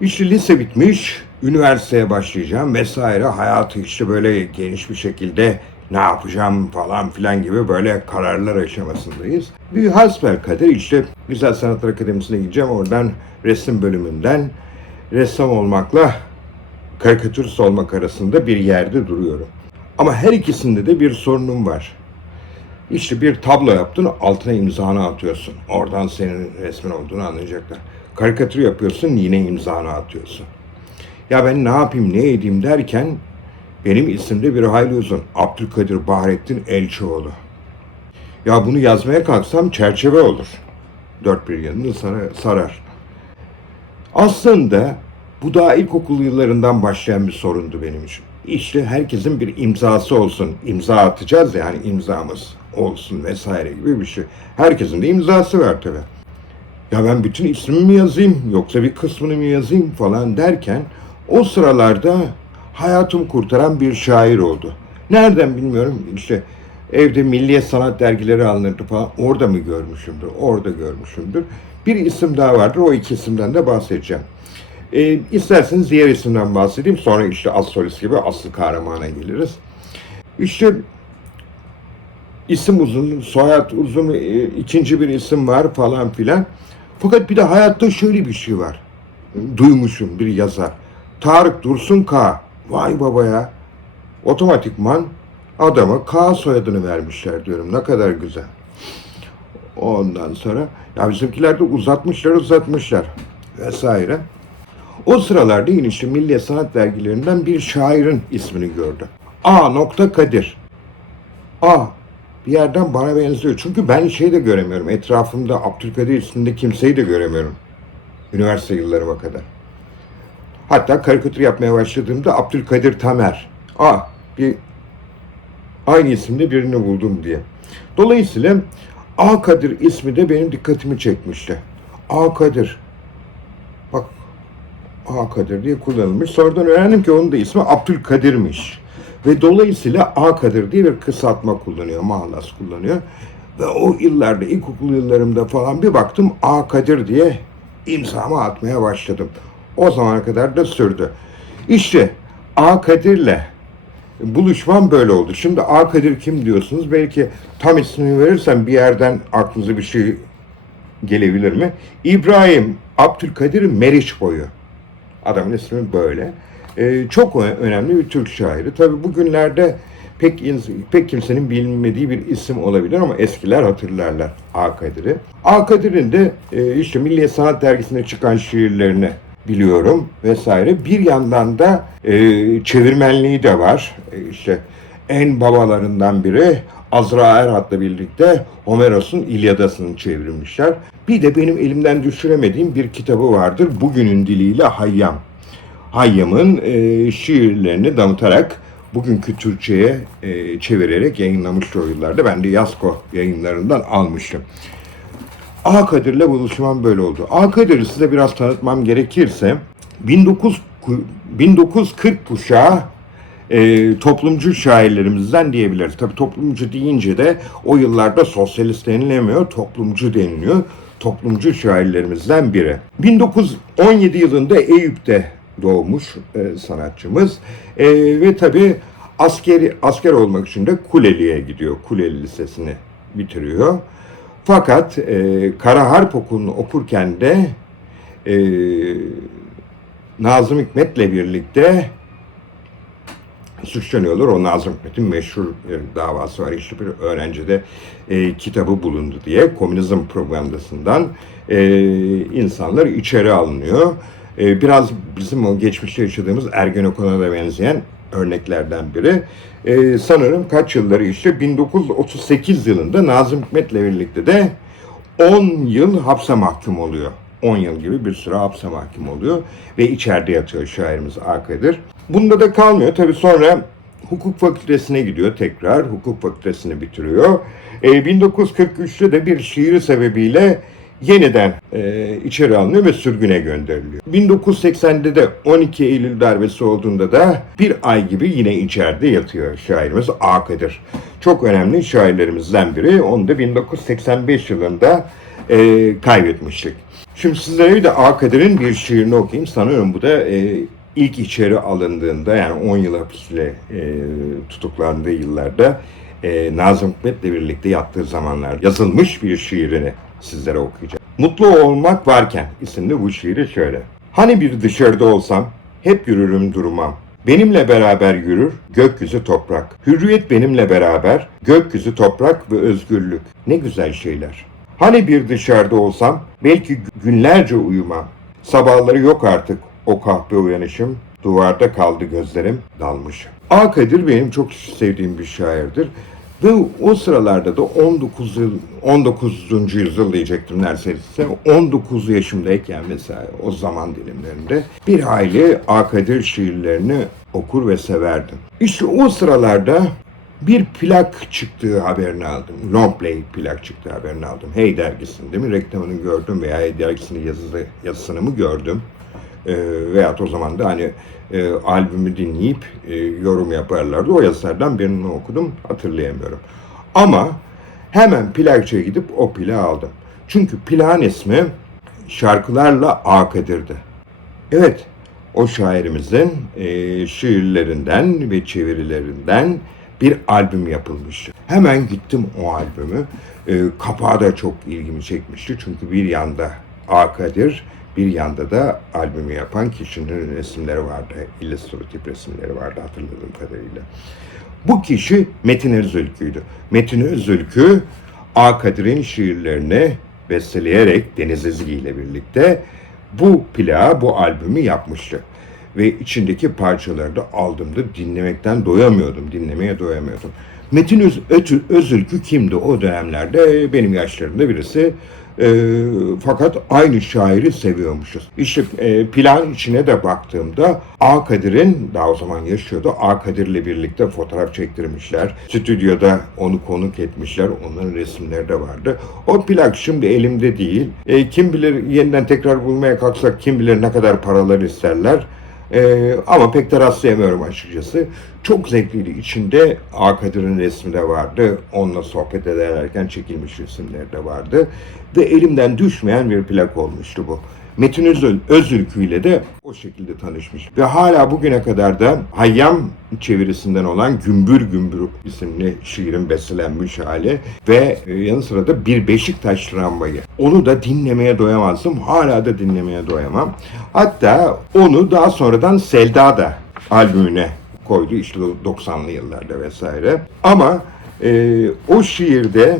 İşte lise bitmiş, üniversiteye başlayacağım vesaire. Hayatı işte böyle geniş bir şekilde ne yapacağım falan filan gibi böyle kararlar aşamasındayız. Bir hasbelkader işte Güzel Sanatlar Akademisi'ne gideceğim. Oradan resim bölümünden ressam olmakla karikatürist olmak arasında bir yerde duruyorum. Ama her ikisinde de bir sorunum var. İşte bir tablo yaptın, altına imzanı atıyorsun. Oradan senin resmin olduğunu anlayacaklar. Karikatür yapıyorsun, yine imzanı atıyorsun. Ya ben ne yapayım, ne edeyim derken benim isimde bir hayli uzun. Abdülkadir Bahrettin Elçioğlu. Ya bunu yazmaya kalksam çerçeve olur. Dört bir yanını sarar. Aslında bu daha ilkokul yıllarından başlayan bir sorundu benim için. İşte herkesin bir imzası olsun. İmza atacağız yani imzamız olsun vesaire gibi bir şey. Herkesin de imzası var tabii. Ya ben bütün ismimi mi yazayım yoksa bir kısmını mı yazayım falan derken o sıralarda hayatımı kurtaran bir şair oldu. Nereden bilmiyorum işte evde Milliye Sanat dergileri alınırdı falan orada mı görmüşümdür orada görmüşümdür. Bir isim daha vardır o iki isimden de bahsedeceğim. E, isterseniz diğer isimden bahsedeyim sonra işte as solist gibi asıl kahramana geliriz. İşte isim uzun, soyad uzun, e, ikinci bir isim var falan filan. Fakat bir de hayatta şöyle bir şey var. Duymuşum bir yazar. Tarık Dursun K. Vay baba ya. Otomatikman adama K soyadını vermişler diyorum. Ne kadar güzel. Ondan sonra ya bizimkiler de uzatmışlar uzatmışlar vesaire. O sıralarda yine işte Milliye Sanat dergilerinden bir şairin ismini gördü. A. Kadir. A. Bir yerden bana benziyor. Çünkü ben şey de göremiyorum. Etrafımda Abdülkadir isminde kimseyi de göremiyorum. Üniversite yıllarıma kadar. Hatta karikatür yapmaya başladığımda Abdülkadir Tamer. A. Bir aynı isimde birini buldum diye. Dolayısıyla A Kadir ismi de benim dikkatimi çekmişti. A Kadir. Bak A Kadir diye kullanılmış. Sonradan öğrendim ki onun da ismi Abdülkadir'miş. Ve dolayısıyla A Kadir diye bir kısaltma kullanıyor, mahlas kullanıyor. Ve o yıllarda, ilkokul yıllarımda falan bir baktım A Kadir diye imzamı atmaya başladım. O zamana kadar da sürdü. İşte A Kadir'le buluşmam böyle oldu. Şimdi A Kadir kim diyorsunuz? Belki tam ismini verirsem bir yerden aklınıza bir şey gelebilir mi? İbrahim Abdülkadir Meriç boyu. Adamın ismi böyle. Ee, çok önemli bir Türk şairi. Tabi bugünlerde pek pek kimsenin bilmediği bir isim olabilir ama eskiler hatırlarlar A Kadir'i. A Kadir'in de e, işte Milliye Sanat Dergisi'nde çıkan şiirlerini biliyorum vesaire. Bir yandan da e, çevirmenliği de var. E, işte en babalarından biri Azra Erhat'la birlikte Homeros'un İlyadası'nı çevirmişler. Bir de benim elimden düşüremediğim bir kitabı vardır. Bugünün diliyle Hayyam. Hayyam'ın e, şiirlerini damıtarak bugünkü Türkçe'ye e, çevirerek yayınlamıştı o yıllarda. Ben de Yasko yayınlarından almıştım. A Kadir'le buluşmam böyle oldu. A Kadir'i size biraz tanıtmam gerekirse 19, 1940 kuşağı e, toplumcu şairlerimizden diyebiliriz. Tabii toplumcu deyince de o yıllarda sosyalist denilemiyor, toplumcu deniliyor. Toplumcu şairlerimizden biri. 1917 yılında Eyüp'te doğmuş e, sanatçımız E, ve tabii askeri asker olmak için de Kuleli'ye gidiyor. Kuleli Lisesi'ni bitiriyor. Fakat e, Kara Harp Okulu'nu okurken de e, Nazım Hikmet'le birlikte suçlanıyorlar. O Nazım Hikmet'in meşhur bir davası var. İşte bir öğrencide e, kitabı bulundu diye komünizm propagandasından e, insanlar içeri alınıyor. E, biraz bizim o geçmişte yaşadığımız Ergenekon'a da benzeyen örneklerden biri. E, sanırım kaç yılları işte 1938 yılında Nazım Hikmet'le birlikte de 10 yıl hapse mahkum oluyor. 10 yıl gibi bir süre hapse mahkum oluyor ve içeride yatıyor şairimiz Akadir. Bunda da kalmıyor. Tabii sonra hukuk fakültesine gidiyor tekrar. Hukuk fakültesini bitiriyor. E, 1943'te de bir şiiri sebebiyle yeniden e, içeri alınıyor ve sürgüne gönderiliyor. 1980'de de 12 Eylül darbesi olduğunda da bir ay gibi yine içeride yatıyor şairimiz A. Çok önemli şairlerimizden biri. Onu da 1985 yılında e, kaybetmiştik. Şimdi sizlere bir de A. Bir şiirini okuyayım. Sanıyorum bu da e, ilk içeri alındığında yani 10 yıl hapisle e, tutuklandığı yıllarda e, Nazım Hikmet'le birlikte yattığı zamanlar yazılmış bir şiirini sizlere okuyacağım. Mutlu olmak varken isimli bu şiiri şöyle. Hani bir dışarıda olsam hep yürürüm durmam. Benimle beraber yürür gökyüzü toprak. Hürriyet benimle beraber gökyüzü toprak ve özgürlük. Ne güzel şeyler. Hani bir dışarıda olsam belki günlerce uyumam. Sabahları yok artık o kahpe uyanışım. Duvarda kaldı gözlerim dalmışım. A. Kadir benim çok sevdiğim bir şairdir. Ve o sıralarda da 19 yıl, 19. yüzyıl diyecektim neredeyse. 19 yaşımdayken mesela o zaman dilimlerinde bir hayli A. Kadir şiirlerini okur ve severdim. İşte o sıralarda bir plak çıktığı haberini aldım. Long play plak çıktığı haberini aldım. Hey dergisinde mi reklamını gördüm veya Hey dergisinin yazısı, yazısını mı gördüm. E, veyahut o zaman da hani e, albümü dinleyip e, yorum yaparlardı. O yazılardan birini okudum hatırlayamıyorum. Ama hemen plakçıya gidip o plağı aldım. Çünkü plağın ismi şarkılarla A Kadir'di. Evet, o şairimizin e, şiirlerinden ve çevirilerinden bir albüm yapılmıştı. Hemen gittim o albümü. E, kapağı da çok ilgimi çekmişti. Çünkü bir yanda A Kadir, bir yanda da albümü yapan kişinin resimleri vardı. İllüstratif resimleri vardı hatırladığım kadarıyla. Bu kişi Metin Özülkü'ydü. Metin Özülkü A. Kadir'in şiirlerini besteleyerek Deniz Ezgi ile birlikte bu plağı, bu albümü yapmıştı. Ve içindeki parçaları da aldığımda dinlemekten doyamıyordum, dinlemeye doyamıyordum. Metin Öz, Özülkü kimdi o dönemlerde? Benim yaşlarımda birisi. Ee, fakat aynı şairi seviyormuşuz. İşte e, plan içine de baktığımda A Kadir'in daha o zaman yaşıyordu. A Kadir'le birlikte fotoğraf çektirmişler. Stüdyoda onu konuk etmişler. Onların resimleri de vardı. O plak şimdi elimde değil. E, kim bilir yeniden tekrar bulmaya kalksak kim bilir ne kadar paralar isterler. Ee, ama pek de rastlayamıyorum açıkçası. Çok zevkliydi. İçinde A Kadir'in resmi de vardı. Onunla sohbet ederken çekilmiş resimleri de vardı. Ve elimden düşmeyen bir plak olmuştu bu. Metin Özül, Özülkü ile de o şekilde tanışmış. Ve hala bugüne kadar da Hayyam çevirisinden olan Gümbür Gümbür isimli şiirin bestelenmiş hali ve e, yanı sıra da Bir Beşiktaş Tramvayı. Onu da dinlemeye doyamazdım. Hala da dinlemeye doyamam. Hatta onu daha sonradan Selda da albümüne koydu işte 90'lı yıllarda vesaire. Ama e, o şiirde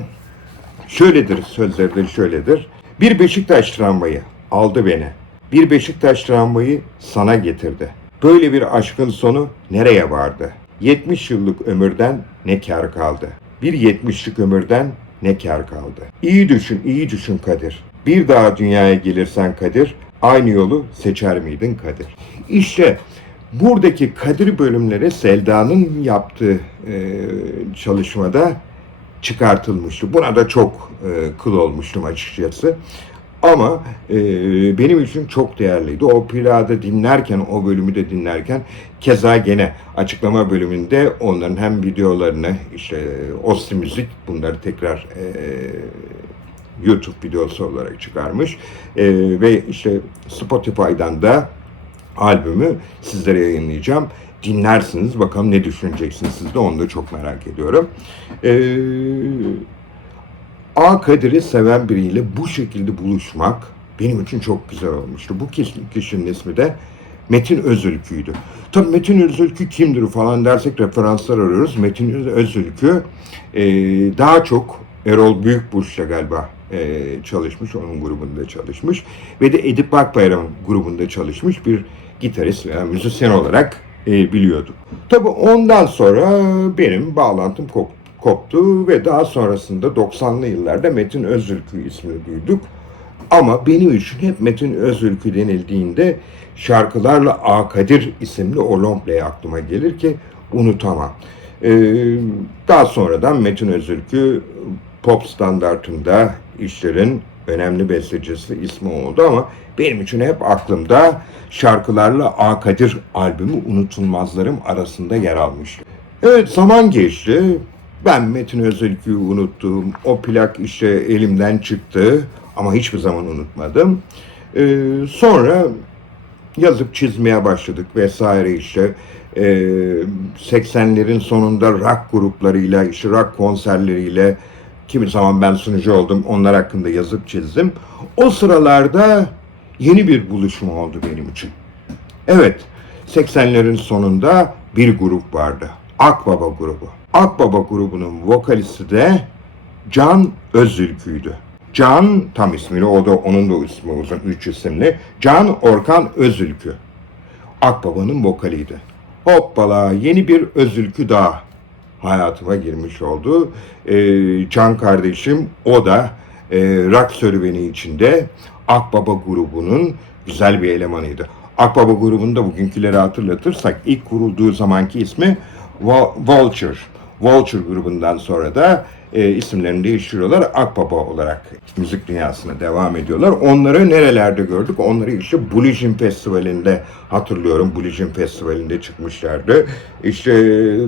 şöyledir sözleri şöyledir. Bir Beşiktaş tramvayı aldı beni. Bir Beşiktaş tramvayı sana getirdi. Böyle bir aşkın sonu nereye vardı? 70 yıllık ömürden ne kar kaldı? Bir yetmişlik ömürden ne kar kaldı? İyi düşün, iyi düşün Kadir. Bir daha dünyaya gelirsen Kadir, aynı yolu seçer miydin Kadir? İşte buradaki Kadir bölümleri Selda'nın yaptığı e, çalışmada çıkartılmıştı. Buna da çok e, kıl olmuştum açıkçası. Ama e, benim için çok değerliydi. O plada dinlerken, o bölümü de dinlerken keza gene açıklama bölümünde onların hem videolarını işte Osti Müzik bunları tekrar e, YouTube videosu olarak çıkarmış. E, ve işte Spotify'dan da albümü sizlere yayınlayacağım. Dinlersiniz bakalım ne düşüneceksiniz siz de onu da çok merak ediyorum. Ee, A Kadir'i seven biriyle bu şekilde buluşmak benim için çok güzel olmuştu. Bu kişi- kişinin ismi de Metin Özülkü'ydü. Tabii Metin Özülkü kimdir falan dersek referanslar arıyoruz. Metin Özülkü e, daha çok Erol Büyükburç'la galiba e, çalışmış, onun grubunda çalışmış ve de Edip Akbayram'ın grubunda çalışmış bir gitarist veya müzisyen olarak e, biliyordum. Tabii ondan sonra benim bağlantım kop- koptu ve daha sonrasında 90'lı yıllarda Metin Özülkü ismini duyduk. Ama benim için hep Metin Özülkü denildiğinde şarkılarla A Kadir isimli o long play aklıma gelir ki unutamam. Ee, daha sonradan Metin Özülkü pop standartında işlerin önemli bestecisi ismi oldu ama benim için hep aklımda şarkılarla A Kadir albümü unutulmazlarım arasında yer almıştı. Evet zaman geçti. Ben Metin Özülkü'yü unuttum. O plak işte elimden çıktı ama hiçbir zaman unutmadım. Ee, sonra yazıp çizmeye başladık vesaire işte. Ee, 80'lerin sonunda rock gruplarıyla, işte rock konserleriyle kimi zaman ben sunucu oldum. Onlar hakkında yazıp çizdim. O sıralarda yeni bir buluşma oldu benim için. Evet, 80'lerin sonunda bir grup vardı. Akbaba grubu. Akbaba grubunun vokalisti de Can Özülkü'ydü. Can tam ismini o da onun da ismi uzun üç isimli. Can Orkan Özülkü. Akbaba'nın vokaliydi. Hoppala yeni bir Özülkü daha hayatıma girmiş oldu. Ee, Can kardeşim o da e, rock serüveni içinde Akbaba grubunun güzel bir elemanıydı. Akbaba grubunda bugünküleri hatırlatırsak ilk kurulduğu zamanki ismi Vulture. Vulture grubundan sonra da e, isimlerini değiştiriyorlar. Akbaba olarak müzik dünyasına devam ediyorlar. Onları nerelerde gördük? Onları işte Bulijin Festivali'nde hatırlıyorum. Bulijin Festivali'nde çıkmışlardı. İşte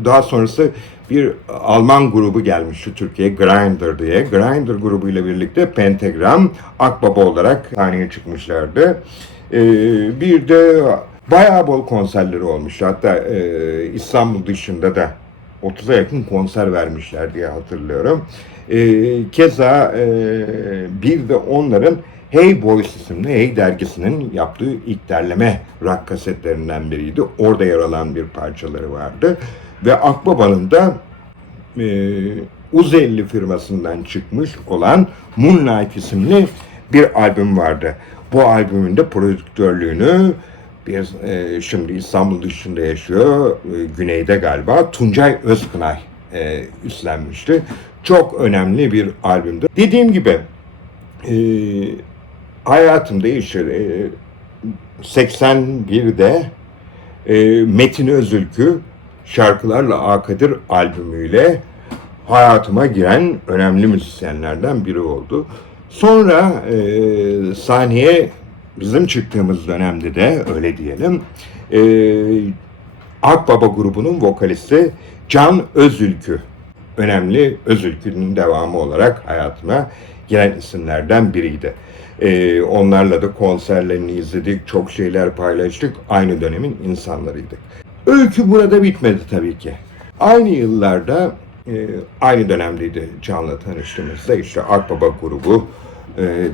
daha sonrası bir Alman grubu gelmişti Türkiye'ye Grinder diye. Grinder grubuyla birlikte Pentagram Akbaba olarak sahneye çıkmışlardı. Ee, bir de bayağı bol konserleri olmuş. Hatta e, İstanbul dışında da 30'a yakın konser vermişler diye hatırlıyorum. Ee, keza e, bir de onların Hey Boys isimli Hey dergisinin yaptığı ilk derleme rock kasetlerinden biriydi. Orada yer alan bir parçaları vardı. Ve Akbaba'nın da e, Uzelli firmasından çıkmış olan Moonlight isimli bir albüm vardı. Bu albümün de prodüktörlüğünü bir e, şimdi İstanbul dışında yaşıyor, e, güneyde galiba Tuncay Özkınay e, üstlenmişti. Çok önemli bir albümdü. Dediğim gibi e, hayatım değişti. E, 81'de e, Metin Özülkü şarkılarla Akadir albümüyle hayatıma giren önemli müzisyenlerden biri oldu. Sonra e, sahneye bizim çıktığımız dönemde de öyle diyelim e, Akbaba grubunun vokalisti Can Özülkü önemli Özülkü'nün devamı olarak hayatıma giren isimlerden biriydi. E, onlarla da konserlerini izledik, çok şeyler paylaştık, aynı dönemin insanlarıydık. Öykü burada bitmedi tabii ki. Aynı yıllarda e, aynı dönemdeydi Can'la tanıştığımızda işte Akbaba grubu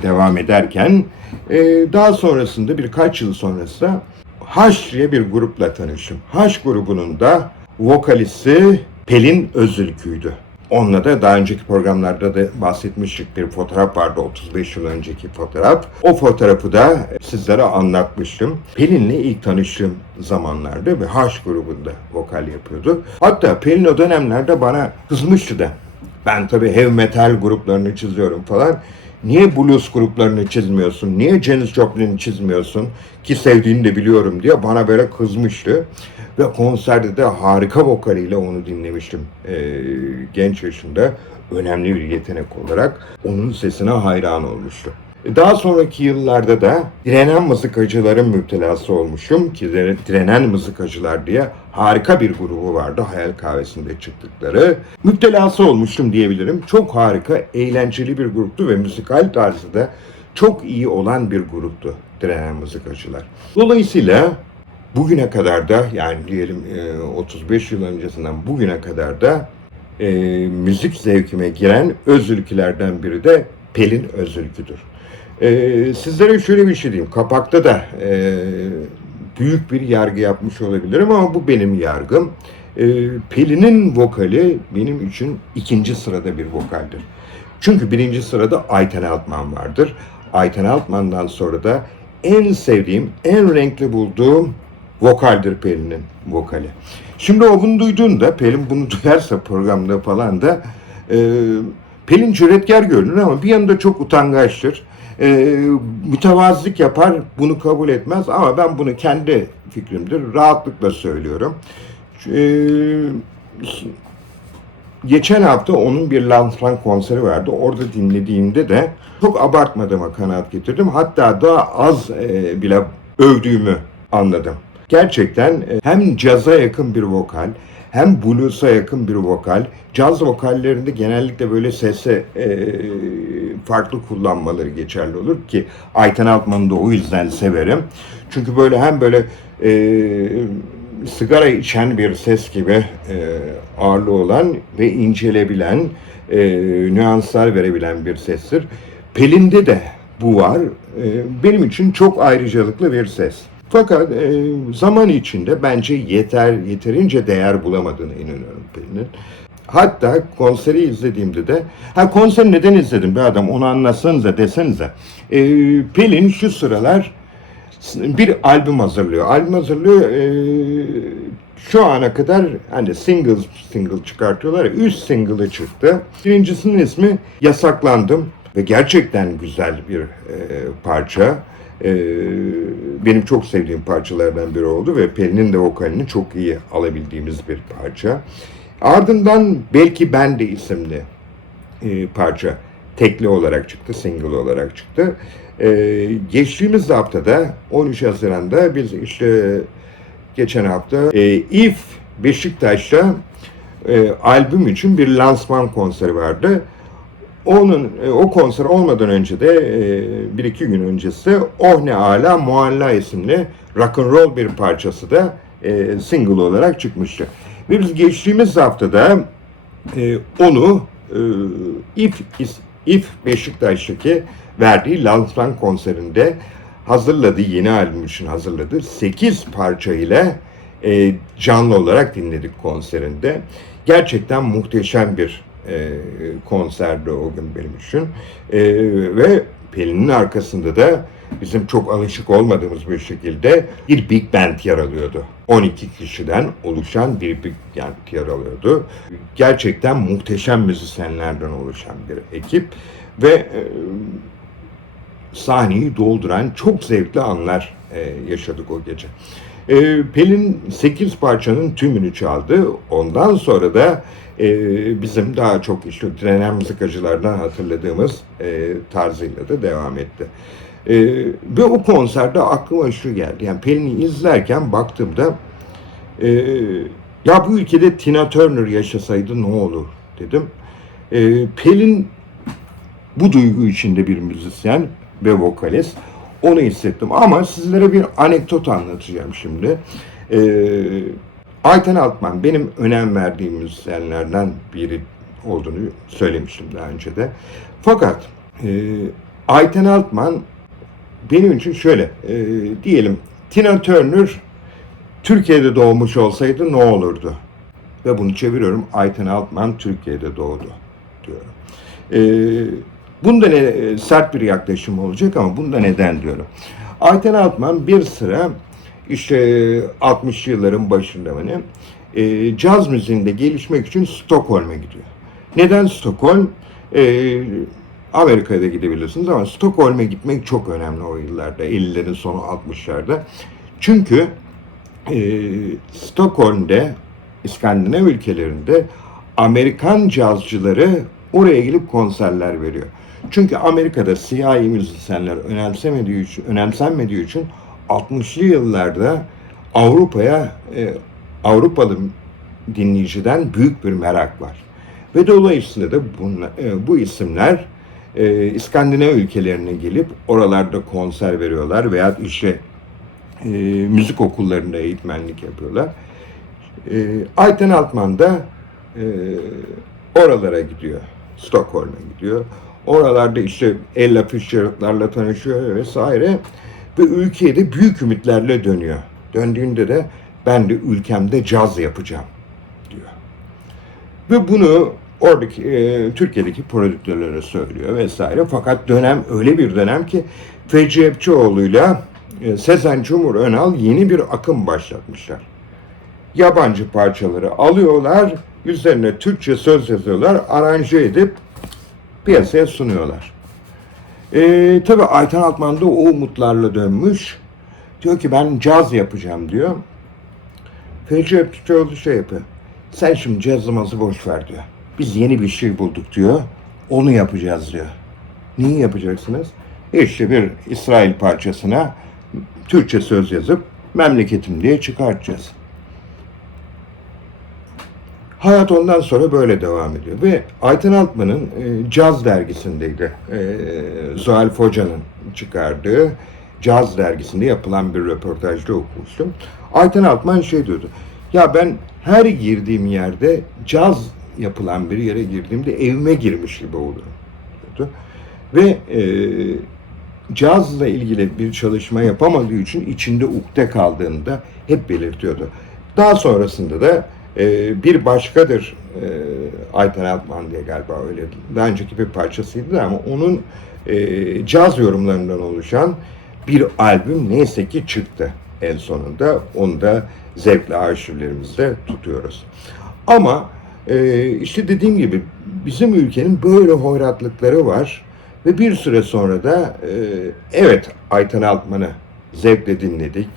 devam ederken e, daha sonrasında birkaç yıl sonrasında Haş diye bir grupla tanıştım. Haş grubunun da vokalisti Pelin Özülkü'ydü. Onunla da daha önceki programlarda da bahsetmiştik bir fotoğraf vardı 35 yıl önceki fotoğraf. O fotoğrafı da sizlere anlatmıştım. Pelin'le ilk tanıştığım zamanlarda ve Haş grubunda vokal yapıyordu. Hatta Pelin o dönemlerde bana kızmıştı da. Ben tabii heavy metal gruplarını çiziyorum falan. Niye blues gruplarını çizmiyorsun? Niye Janis Joplin'i çizmiyorsun? Ki sevdiğini de biliyorum diye bana böyle kızmıştı. Ve konserde de harika vokaliyle onu dinlemiştim. Ee, genç yaşında önemli bir yetenek olarak onun sesine hayran olmuştu. Daha sonraki yıllarda da direnen mızıkacıların müptelası olmuşum ki dire- direnen mızıkacılar diye harika bir grubu vardı Hayal Kahvesi'nde çıktıkları. Müptelası olmuştum diyebilirim. Çok harika, eğlenceli bir gruptu ve müzikal tarzı da çok iyi olan bir gruptu direnen mızıkacılar. Dolayısıyla bugüne kadar da yani diyelim e, 35 yıl öncesinden bugüne kadar da e, müzik zevkime giren özülkülerden biri de Pelin Özülkü'dür. E, sizlere şöyle bir şey diyeyim. Kapakta da e, büyük bir yargı yapmış olabilirim ama bu benim yargım. E, Pelin'in vokali benim için ikinci sırada bir vokaldir. Çünkü birinci sırada Ayten Altman vardır. Ayten Altman'dan sonra da en sevdiğim, en renkli bulduğum vokaldir Pelin'in vokali. Şimdi o bunu duyduğunda, Pelin bunu duyarsa programda falan da e, Pelin cüretkar görünür ama bir yanında çok utangaçtır. E, mütevazılık yapar, bunu kabul etmez ama ben bunu kendi fikrimdir, rahatlıkla söylüyorum. E, Geçen hafta onun bir Lanfranc konseri vardı. Orada dinlediğimde de çok abartmadığıma kanaat getirdim. Hatta daha az e, bile övdüğümü anladım. Gerçekten e, hem caza yakın bir vokal, hem blues'a yakın bir vokal. Caz vokallerinde genellikle böyle sese e, farklı kullanmaları geçerli olur ki Ayten Altman'ı da o yüzden severim. Çünkü böyle hem böyle e, sigara içen bir ses gibi e, ağırlığı olan ve incelebilen, e, nüanslar verebilen bir sestir. Pelin'de de bu var. E, benim için çok ayrıcalıklı bir ses. Fakat e, zaman içinde bence yeter yeterince değer bulamadığını inanıyorum Pelin'in. Hatta konseri izlediğimde de, ha konseri neden izledim be adam onu anlatsanıza desenize. E, Pelin şu sıralar bir albüm hazırlıyor. Albüm hazırlıyor. e, şu ana kadar hani single single çıkartıyorlar. ya, Üç single'ı çıktı. Birincisinin ismi Yasaklandım ve gerçekten güzel bir e, parça. E, benim çok sevdiğim parçalardan biri oldu ve Pelin'in de vokalini çok iyi alabildiğimiz bir parça. Ardından Belki Ben de isimli e, parça tekli olarak çıktı, single olarak çıktı. E, geçtiğimiz haftada 13 Haziran'da biz işte geçen hafta e, If Beşiktaş'ta e, albüm için bir lansman konseri vardı. Onun e, o konser olmadan önce de e, bir iki gün öncesi de Oh Ne Ala Mualla isimli rock and roll bir parçası da e, single olarak çıkmıştı. Ve biz geçtiğimiz haftada onu If, If Beşiktaş'taki verdiği Lansman konserinde hazırladığı, yeni albüm için hazırladığı 8 parça ile canlı olarak dinledik konserinde. Gerçekten muhteşem bir e, konserdi o gün benim için. E, ve Pelin'in arkasında da bizim çok alışık olmadığımız bir şekilde bir big band yer alıyordu. 12 kişiden oluşan bir big band yer alıyordu. Gerçekten muhteşem müzisyenlerden oluşan bir ekip ve e, sahneyi dolduran çok zevkli anlar e, yaşadık o gece. E, Pelin 8 parçanın tümünü çaldı. Ondan sonra da e, bizim daha çok işte direnen mızıkacılardan hatırladığımız e, tarzıyla da devam etti. E, ve o konserde aklıma şu geldi. Yani Pelin'i izlerken baktığımda e, ya bu ülkede Tina Turner yaşasaydı ne olur dedim. E, Pelin bu duygu içinde bir müzisyen ve vokalist. Onu hissettim. Ama sizlere bir anekdot anlatacağım şimdi. Ee, Ayten Altman benim önem verdiğim müzisyenlerden biri olduğunu söylemiştim daha önce de. Fakat e, Ayten Altman benim için şöyle e, diyelim Tina Turner Türkiye'de doğmuş olsaydı ne olurdu? Ve bunu çeviriyorum. Ayten Altman Türkiye'de doğdu diyorum. Ee, bunda ne e, sert bir yaklaşım olacak ama bunda neden diyorum. Ayten Altman bir sıra işte 60'lı yılların başında ne e, caz müziğinde gelişmek için Stockholm'a gidiyor. Neden Stockholm? E, Amerika'ya da gidebilirsiniz ama Stockholm'a gitmek çok önemli o yıllarda. 50'lerin sonu 60'larda. Çünkü e, Stockholm'de İskandinav ülkelerinde Amerikan cazcıları oraya gelip konserler veriyor. Çünkü Amerika'da siyahi müzisyenler önemsemediği için, önemsenmediği için 60'lı yıllarda Avrupa'ya e, Avrupalı dinleyiciden büyük bir merak var. Ve dolayısıyla da bunla, e, bu isimler e, İskandinav ülkelerine gelip oralarda konser veriyorlar veya işte e, müzik okullarında eğitmenlik yapıyorlar. E, Ayten Altman da e, oralara gidiyor. Stockholm'a gidiyor. Oralarda işte Ella Fitzgerald'larla tanışıyor vesaire. Ve ülkeye de büyük ümitlerle dönüyor. Döndüğünde de ben de ülkemde caz yapacağım diyor. Ve bunu oradaki e, Türkiye'deki prodüktörlere söylüyor vesaire. Fakat dönem öyle bir dönem ki Feci Epçioğlu'yla e, Sezen Cumhur Önal yeni bir akım başlatmışlar. Yabancı parçaları alıyorlar, üzerine Türkçe söz yazıyorlar, aranje edip piyasaya sunuyorlar. E, tabii Ayten Altman da o umutlarla dönmüş. Diyor ki ben caz yapacağım diyor. Feci Epçioğlu şey yapıyor. Sen şimdi cazımızı boş ver diyor. Biz yeni bir şey bulduk diyor. Onu yapacağız diyor. Neyi yapacaksınız? İşte bir İsrail parçasına Türkçe söz yazıp memleketim diye çıkartacağız. Hayat ondan sonra böyle devam ediyor. Ve Ayten Altman'ın e, Caz dergisindeydi. E, Zuhal Foca'nın çıkardığı Caz dergisinde yapılan bir röportajda okumuştum. Ayten Altman şey diyordu. Ya ben her girdiğim yerde caz yapılan bir yere girdiğimde evime girmiş gibi olurum diyordu. Ve e, cazla ilgili bir çalışma yapamadığı için içinde ukde kaldığını da hep belirtiyordu. Daha sonrasında da e, bir başkadır e, Ayten Altman diye galiba öyle daha önceki bir parçasıydı da ama onun e, caz yorumlarından oluşan bir albüm neyse ki çıktı en sonunda. Onu da zevkle arşivlerimizde tutuyoruz. Ama e, işte dediğim gibi bizim ülkenin böyle hoyratlıkları var. Ve bir süre sonra da e, evet Ayten Altman'ı zevkle dinledik.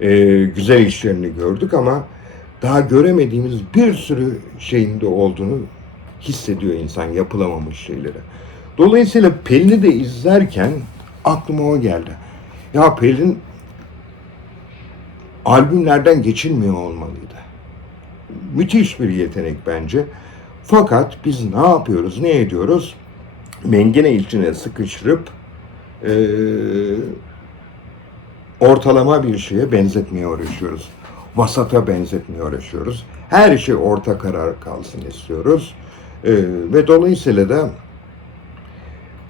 E, güzel işlerini gördük ama daha göremediğimiz bir sürü şeyin de olduğunu hissediyor insan yapılamamış şeyleri. Dolayısıyla Pelin'i de izlerken aklıma o geldi. Ya Pelin albümlerden geçilmiyor olmalıydı. Müthiş bir yetenek bence. Fakat biz ne yapıyoruz, ne ediyoruz? Mengene içine sıkıştırıp eee, ortalama bir şeye benzetmeye uğraşıyoruz. Vasata benzetmeye uğraşıyoruz. Her şey orta karar kalsın istiyoruz. Eee, ve dolayısıyla da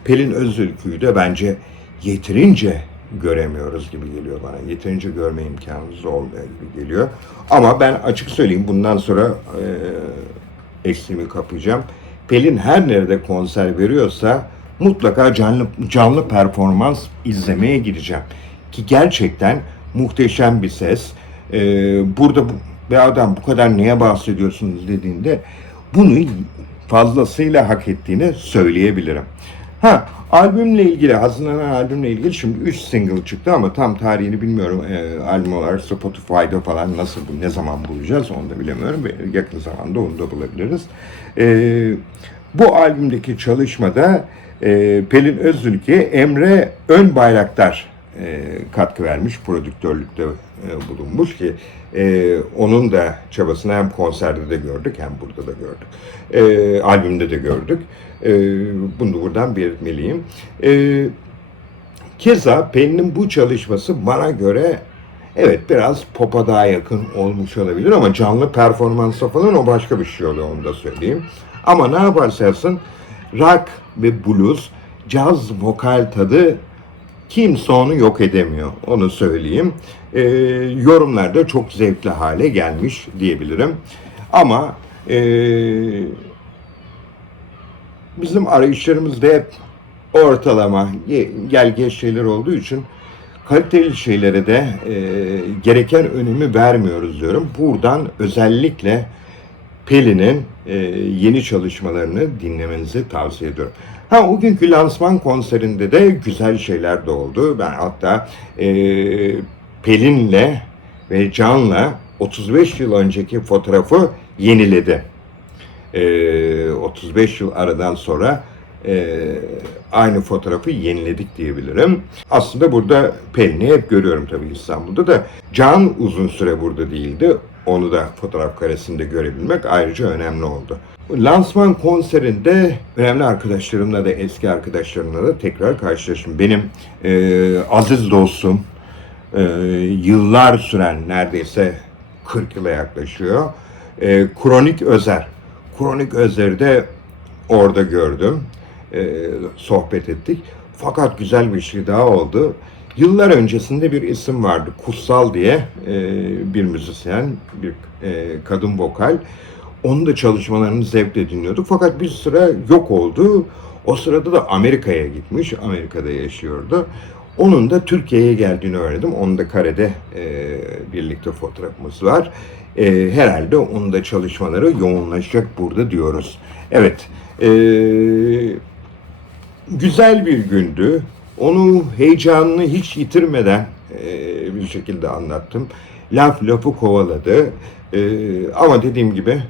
Pelin Özülkü'yü de bence yeterince göremiyoruz gibi geliyor bana. Yeterince görme imkanımız olmuyor gibi geliyor. Ama ben açık söyleyeyim bundan sonra e, eksiğimi kapayacağım. Pelin her nerede konser veriyorsa mutlaka canlı canlı performans izlemeye gideceğim. Ki gerçekten muhteşem bir ses. E, burada bu, bir adam bu kadar neye bahsediyorsunuz dediğinde bunu fazlasıyla hak ettiğini söyleyebilirim. Ha albümle ilgili, hazırlanan albümle ilgili şimdi 3 single çıktı ama tam tarihini bilmiyorum. E, albüm olarak Spotify'da falan nasıl, bu- ne zaman bulacağız onu da bilemiyorum. Yakın zamanda onu da bulabiliriz. E, bu albümdeki çalışmada e, Pelin Özülke, Emre Ön Bayraktar e, katkı vermiş, prodüktörlükte e, bulunmuş ki e, onun da çabasını hem konserde de gördük hem burada da gördük. E, albümde de gördük. E, bunu buradan belirtmeliyim. E, keza Pelin'in bu çalışması bana göre evet biraz pop'a daha yakın olmuş olabilir ama canlı performansa falan o başka bir şey oluyor onu da söyleyeyim. Ama ne yaparsa yapsın rock ve blues, caz vokal tadı kimse onu yok edemiyor. Onu söyleyeyim. Ee, yorumlar da çok zevkli hale gelmiş diyebilirim. Ama ee, bizim arayışlarımızda hep ortalama, ye- gel geç şeyler olduğu için kaliteli şeylere de e, gereken önemi vermiyoruz diyorum. Buradan özellikle Pelin'in e, yeni çalışmalarını dinlemenizi tavsiye ediyorum. Ha o günkü lansman konserinde de güzel şeyler de oldu. Ben hatta e, Pelin'le ve Can'la 35 yıl önceki fotoğrafı yeniledi. E, 35 yıl aradan sonra e, aynı fotoğrafı yeniledik diyebilirim. Aslında burada Pelin'i hep görüyorum tabii İstanbul'da da. Can uzun süre burada değildi. Onu da fotoğraf karesinde görebilmek ayrıca önemli oldu. Lansman konserinde önemli arkadaşlarımla da eski arkadaşlarımla da tekrar karşılaştım. Benim e, aziz dostum, e, yıllar süren neredeyse 40 yıla yaklaşıyor. E, Kronik Özer. Kronik Özer'i de orada gördüm. E, sohbet ettik. Fakat güzel bir şey daha oldu. Yıllar öncesinde bir isim vardı. Kutsal diye e, bir müzisyen, bir e, kadın vokal. Onun da çalışmalarını zevkle dinliyorduk. Fakat bir süre yok oldu. O sırada da Amerika'ya gitmiş. Amerika'da yaşıyordu. Onun da Türkiye'ye geldiğini öğrendim. Onun da karede e, birlikte fotoğrafımız var. E, herhalde onun da çalışmaları yoğunlaşacak burada diyoruz. Evet. E, güzel bir gündü. Onu heyecanını hiç yitirmeden e, bir şekilde anlattım. Laf lafı kovaladı. E, ama dediğim gibi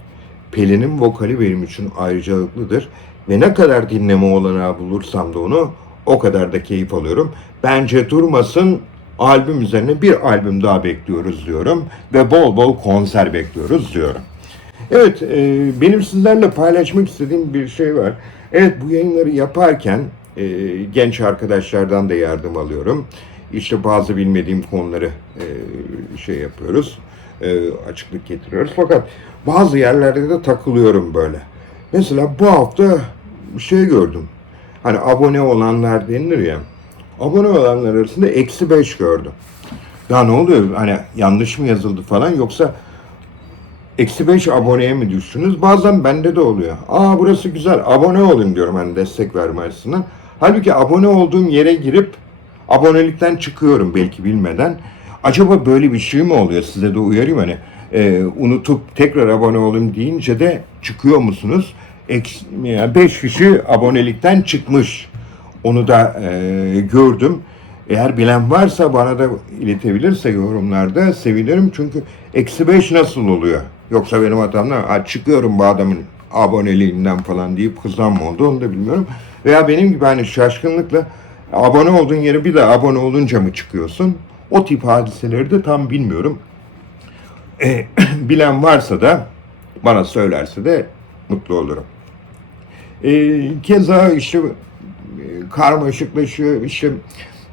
Pelin'in vokali benim için ayrıcalıklıdır. Ve ne kadar dinleme olanağı bulursam da onu o kadar da keyif alıyorum. Bence durmasın albüm üzerine bir albüm daha bekliyoruz diyorum. Ve bol bol konser bekliyoruz diyorum. Evet, e, benim sizlerle paylaşmak istediğim bir şey var. Evet, bu yayınları yaparken e, genç arkadaşlardan da yardım alıyorum. İşte bazı bilmediğim konuları e, şey yapıyoruz, e, açıklık getiriyoruz. Fakat bazı yerlerde de takılıyorum böyle. Mesela bu hafta şey gördüm. Hani abone olanlar denilir ya. Abone olanlar arasında eksi beş gördüm. Ya ne oluyor? Hani yanlış mı yazıldı falan yoksa Eksi 5 aboneye mi düştünüz? Bazen bende de oluyor. Aa burası güzel abone olun diyorum hani destek verme. Halbuki abone olduğum yere girip abonelikten çıkıyorum belki bilmeden. Acaba böyle bir şey mi oluyor? Size de uyarayım hani. Ee, unutup tekrar abone olayım deyince de çıkıyor musunuz? 5 kişi abonelikten çıkmış. Onu da e, gördüm. Eğer bilen varsa bana da iletebilirse yorumlarda sevinirim. Çünkü eksi 5 nasıl oluyor? Yoksa benim hatamla "Ha, çıkıyorum bu adamın aboneliğinden falan deyip kızan mı oldu onu da bilmiyorum. Veya benim gibi hani şaşkınlıkla abone olduğun yere bir de abone olunca mı çıkıyorsun? O tip hadiseleri de tam bilmiyorum. E, bilen varsa da bana söylerse de mutlu olurum. E, keza işte e, karmaşıklaşıyor işte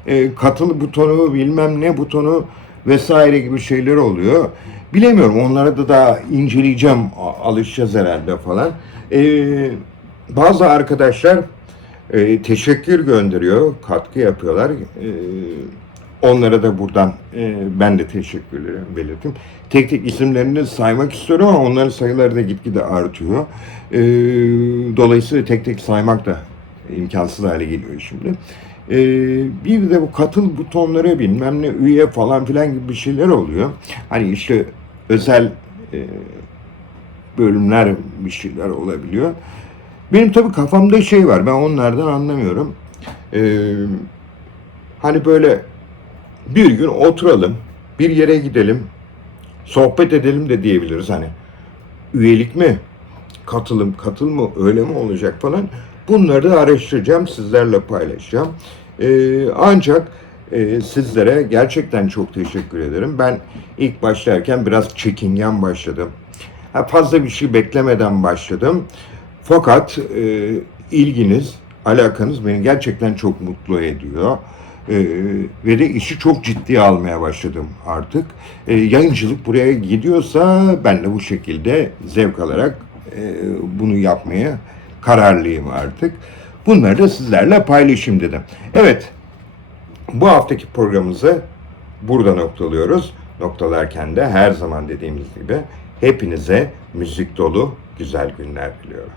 e, katıl butonu bilmem ne butonu vesaire gibi şeyler oluyor. Bilemiyorum onlara da daha inceleyeceğim alışacağız herhalde falan. E, bazı arkadaşlar e, teşekkür gönderiyor, katkı yapıyorlar. E, onlara da buradan e, ben de teşekkürleri belirttim. Tek tek isimlerini saymak istiyorum ama onların sayıları da gitgide artıyor. E, dolayısıyla tek tek saymak da imkansız hale geliyor şimdi. E, bir de bu katıl butonları bilmem ne üye falan filan gibi bir şeyler oluyor. Hani işte özel e, bölümler bir şeyler olabiliyor. Benim tabii kafamda şey var. Ben onlardan anlamıyorum. Ee, hani böyle bir gün oturalım, bir yere gidelim, sohbet edelim de diyebiliriz. Hani üyelik mi, katılım, katıl mı, öyle mi olacak falan. Bunları da araştıracağım, sizlerle paylaşacağım. Ee, ancak e, sizlere gerçekten çok teşekkür ederim. Ben ilk başlarken biraz çekingen başladım. Fazla bir şey beklemeden başladım. Fakat e, ilginiz, alakanız beni gerçekten çok mutlu ediyor. E, ve de işi çok ciddiye almaya başladım artık. E, yayıncılık buraya gidiyorsa ben de bu şekilde zevk alarak e, bunu yapmaya kararlıyım artık. Bunları da sizlerle paylaşayım dedim. Evet, bu haftaki programımızı burada noktalıyoruz. Noktalarken de her zaman dediğimiz gibi hepinize müzik dolu güzel günler diliyorum.